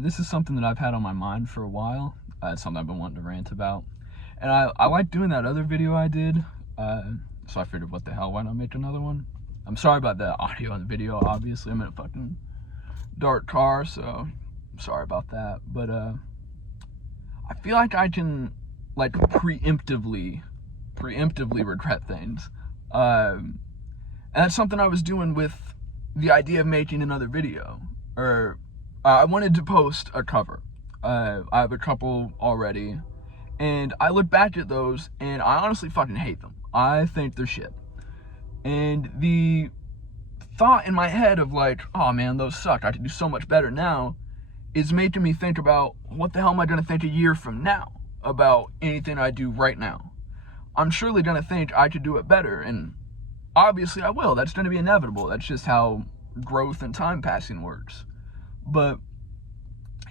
This is something that I've had on my mind for a while. It's something I've been wanting to rant about. And I like doing that other video I did, so I figured, what the hell, why not make another one? I'm sorry about the audio and the video, obviously. I'm in a fucking dark car, so I'm sorry about that. But I feel like I can, like, preemptively regret things. And that's something I was doing with the idea of making another video. Or I wanted to post a cover. I have a couple already, and I look back at those and I honestly fucking hate them. I think they're shit. And the thought in my head of like, oh man, those suck, I could do so much better now, is making me think about, what the hell am I gonna think a year from now about anything I do right now? I'm surely gonna think I could do it better, and obviously I will. That's gonna be inevitable. That's just how growth and time passing works. But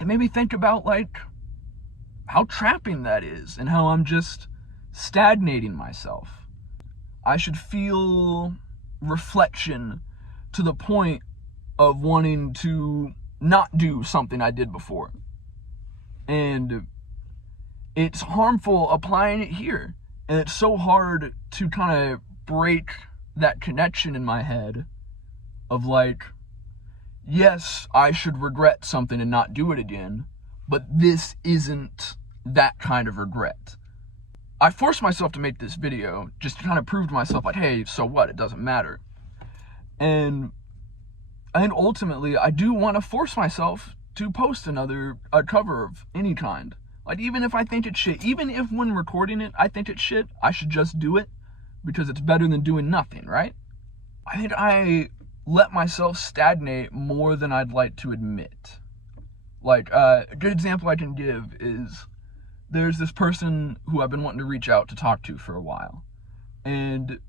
it made me think about, like, how trapping that is, and how I'm just stagnating myself. I should feel reflection to the point of wanting to not do something I did before. And it's harmful applying it here. And it's so hard to kind of break that connection in my head of like, yes, I should regret something and not do it again, but this isn't that kind of regret. I forced myself to make this video just to kind of prove to myself, like, hey, so what? It doesn't matter. And ultimately, I do want to force myself to post a cover of any kind. Like, even if I think it's shit, even if when recording it, I think it's shit, I should just do it because it's better than doing nothing, right? I think I let myself stagnate more than I'd like to admit. Like, a good example I can give is, there's this person who I've been wanting to reach out to talk to for a while. And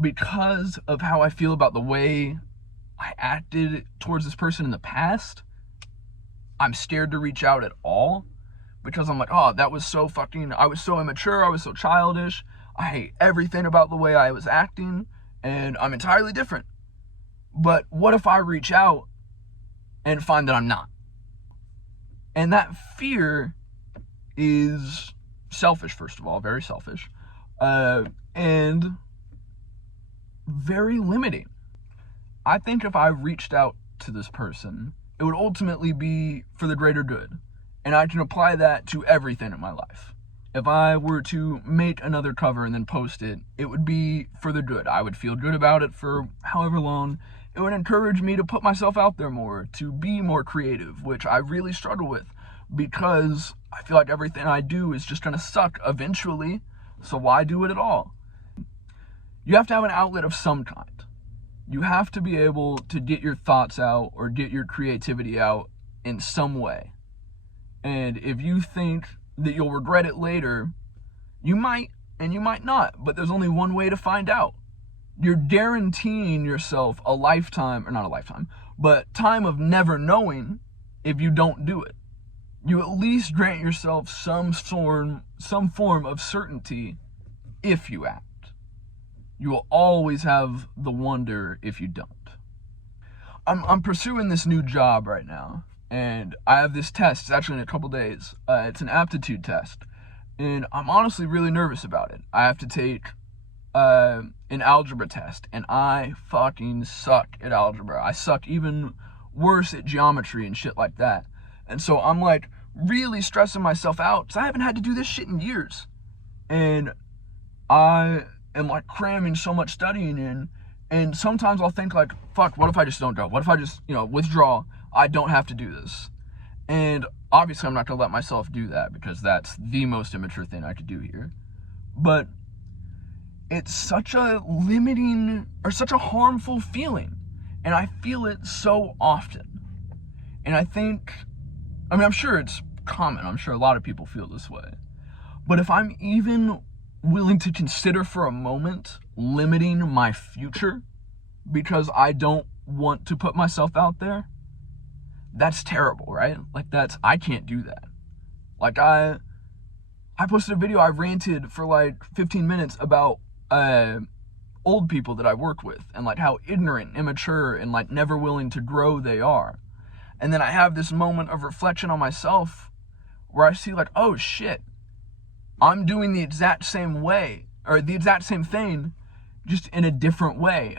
because of how I feel about the way I acted towards this person in the past, I'm scared to reach out at all. Because I'm like, oh, I was so immature, I was so childish, I hate everything about the way I was acting, and I'm entirely different. But what if I reach out and find that I'm not? And that fear is selfish, first of all, very selfish, and very limiting. I think if I reached out to this person, it would ultimately be for the greater good, and I can apply that to everything in my life. If I were to make another cover and then post it, it would be for the good. I would feel good about it for however long. It would encourage me to put myself out there more, to be more creative, which I really struggle with, because I feel like everything I do is just gonna suck eventually, so why do it at all? You have to have an outlet of some kind. You have to be able to get your thoughts out or get your creativity out in some way. And if you think that you'll regret it later, you might and you might not, but there's only one way to find out. You're guaranteeing yourself a lifetime, or not a lifetime, but time of never knowing if you don't do it. You at least grant yourself some form of certainty if you act. You will always have the wonder if you don't. I'm pursuing this new job right now, and I have this test. It's actually in a couple days. It's an aptitude test, and I'm honestly really nervous about it. I have to take an algebra test, and I fucking suck at algebra. I suck even worse at geometry and shit like that. And so I'm like really stressing myself out because I haven't had to do this shit in years. And I am like cramming so much studying in, and sometimes I'll think like, fuck, what if I just don't go? What if I just, withdraw? I don't have to do this. And obviously I'm not gonna let myself do that, because that's the most immature thing I could do here. But it's such a limiting, or such a harmful feeling, and I feel it so often. And I'm sure it's common. I'm sure a lot of people feel this way. But if I'm even willing to consider for a moment limiting my future because I don't want to put myself out there, that's terrible, right? Like, I can't do that. Like, I posted a video, I ranted for like 15 minutes about old people that I work with, and like how ignorant, immature, and like never willing to grow they are. And then I have this moment of reflection on myself where I see like, oh shit, I'm doing the exact same way, or the exact same thing, just in a different way.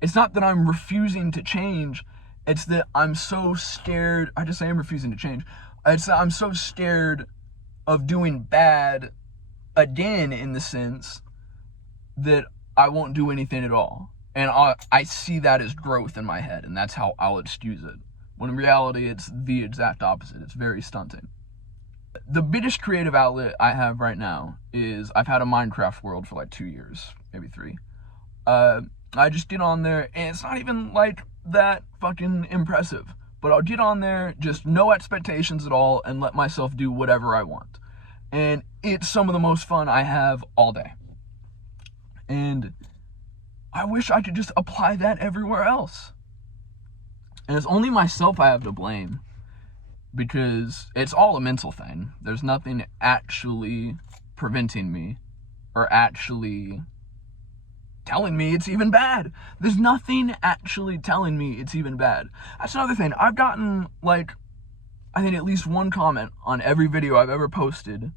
It's not that I'm refusing to change, it's that I'm so scared. I just say I'm refusing to change. It's that I'm so scared of doing bad again, in the sense that I won't do anything at all. And I see that as growth in my head, and that's how I'll excuse it. When in reality, it's the exact opposite. It's very stunting. The biggest creative outlet I have right now is I've had a Minecraft world for like 2 years, maybe 3. I just get on there, and it's not even like that fucking impressive, but I'll get on there, just no expectations at all, and let myself do whatever I want. And it's some of the most fun I have all day. And I wish I could just apply that everywhere else. And it's only myself I have to blame, because it's all a mental thing. There's nothing actually preventing me, or actually telling me it's even bad. There's nothing actually telling me it's even bad. That's another thing. I've gotten, like, I think at least one comment on every video I've ever posted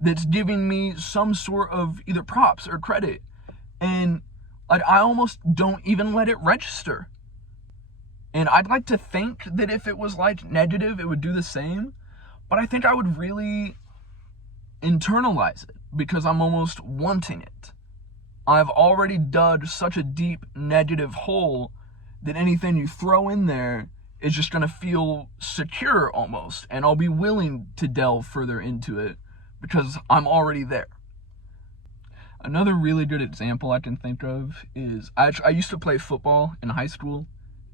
that's giving me some sort of either props or credit. And like, I almost don't even let it register. And I'd like to think that if it was like negative, it would do the same. But I think I would really internalize it, because I'm almost wanting it. I've already dug such a deep negative hole that anything you throw in there is just going to feel secure almost. And I'll be willing to delve further into it because I'm already there. Another really good example I can think of is I used to play football in high school,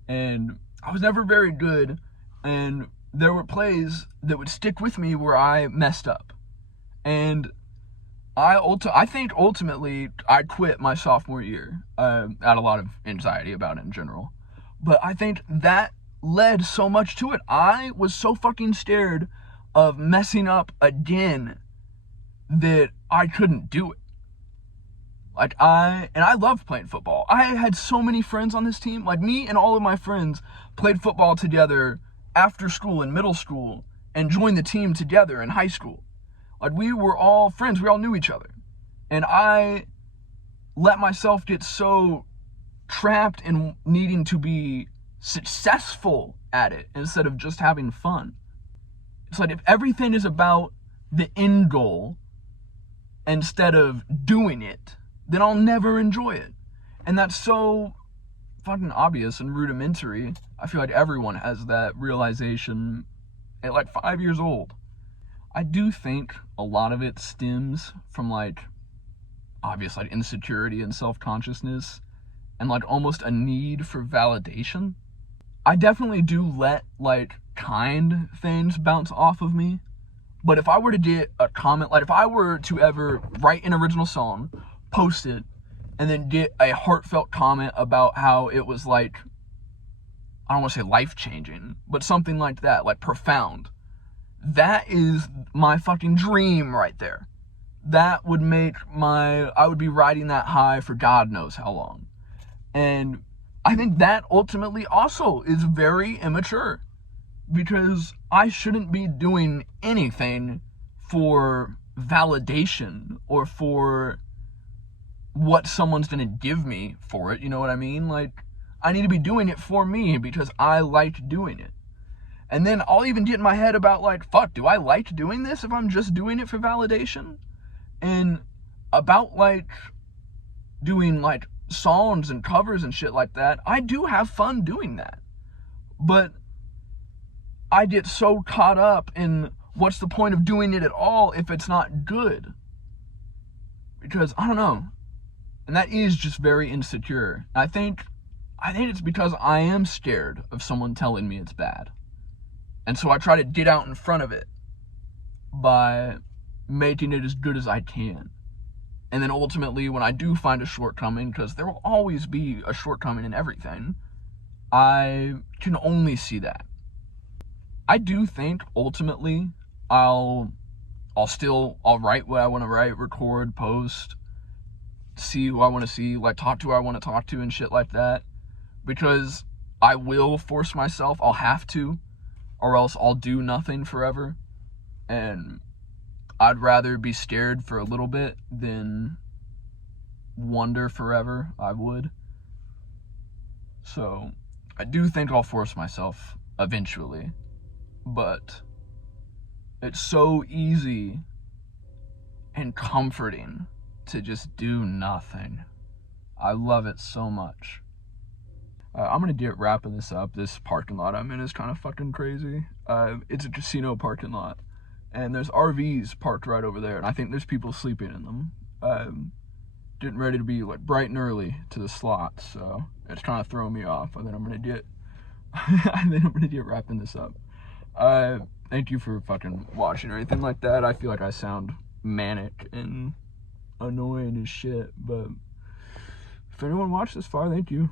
and I was never very good, and there were plays that would stick with me where I messed up. And I think ultimately I quit my sophomore year. I had a lot of anxiety about it in general. But I think that led so much to it. I was so fucking scared of messing up again that I couldn't do it. Like, I loved playing football. I had so many friends on this team. Like, me and all of my friends played football together after school in middle school and joined the team together in high school. Like, we were all friends. We all knew each other. And I let myself get so trapped in needing to be successful at it instead of just having fun. It's like, if everything is about the end goal instead of doing it, then I'll never enjoy it. And that's so fucking obvious and rudimentary. I feel like everyone has that realization at like 5 years old. I do think a lot of it stems from like, obvious, like insecurity and self-consciousness and like almost a need for validation. I definitely do let like kind things bounce off of me. But if I were to get a comment, like if I were to ever write an original song, post it, and then get a heartfelt comment about how it was like, I don't want to say life-changing, but something like that, like profound. That is my fucking dream right there. That would make I would be riding that high for God knows how long. And I think that ultimately also is very immature, because I shouldn't be doing anything for validation or for what someone's gonna give me for it, you know what I mean? Like, I need to be doing it for me because I like doing it. And then I'll even get in my head about like, fuck, do I like doing this if I'm just doing it for validation? And about like doing like songs and covers and shit like that, I do have fun doing that. But I get so caught up in what's the point of doing it at all if it's not good? Because I don't know. And that is just very insecure. I think it's because I am scared of someone telling me it's bad. And so I try to get out in front of it by making it as good as I can. And then ultimately, when I do find a shortcoming, because there will always be a shortcoming in everything, I can only see that. I do think ultimately I'll write what I want to write, record, post, see who I want to see, like talk to who I want to talk to and shit like that. Because I will force myself. I'll have to, or else I'll do nothing forever. And I'd rather be scared for a little bit than wonder forever. I would. So I do think I'll force myself eventually, but it's so easy and comforting to just do nothing. I love it so much. I'm gonna get wrapping this up. This parking lot I'm in is kind of fucking crazy. It's a casino parking lot, and there's RVs parked right over there, and I think there's people sleeping in them. Getting ready to be like bright and early to the slots, so it's kind of throwing me off. And then I'm gonna get wrapping this up. Thank you for fucking watching or anything like that. I feel like I sound manic and annoying as shit, but if anyone watched this far, thank you.